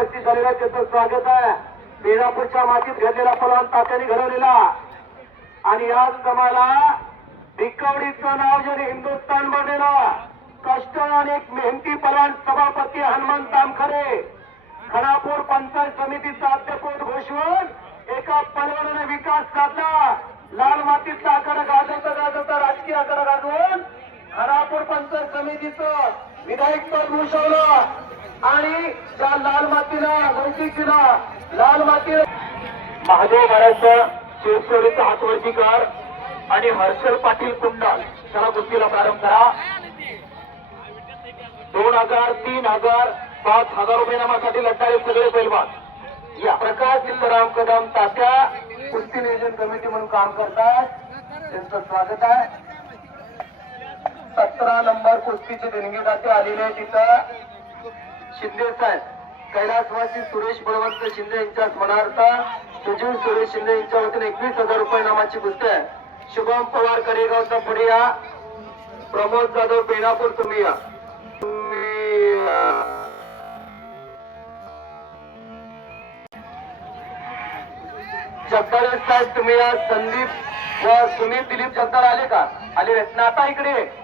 उपस्थित झालेल्या त्याचं स्वागत आहे. बेलापूरच्या मातीत घडलेला पलवान तात्याने घडवलेला आणि याच जमाला भिकवडीचं नाव ज्याने हिंदुस्थान बनलेला कष्ट आणि एक मेहनती पलवान सभापती हनुमान तामखरे खणापूर पंचायत समितीचा अध्यक्ष घोषवून एका पलवानाने विकास साधला. लाल मातीतला आकडा गाजवता राजकीय आकडा गाजवून खणापूर पंचायत समितीचं विधायक पद भूषवलं आणि ज्या लाल मातीला लौकिकीला लाल माती महादेव महाराज शिवसेनेचा हातवरती कर आणि हर्षल पाटील कुंडाल चला कुस्तीला प्रारंभ करा. 2000, 3000, 5000 रुपये नामासाठी लढणारे सगळे पैलवान. या प्रकाश सिद्धराम कदम तात्या कुस्ती नियोजन कमिटी म्हणून काम करतात. त्यांचं स्वागत आहे. 17 नंबर कुस्तीचे देणगीदाते आलेले आहे. तिथं शिंदे साहेब कैलासवासी सुरेश बळवंत शिंदे यांच्या स्मरणार्थ सुजीव सुरेश शिंदे यांच्या वतीने 21,000 रुपये नामाची कुस्ती आहे. शुभम पवार करेगावचा पुढे या. प्रमोद जाधव बेनापूर तुम्ही या. जगदाळे साहेब तुम्ही या. संदीप व सुनील दिलीप जगदाळ आले का? आले आहेत ना आता इकडे.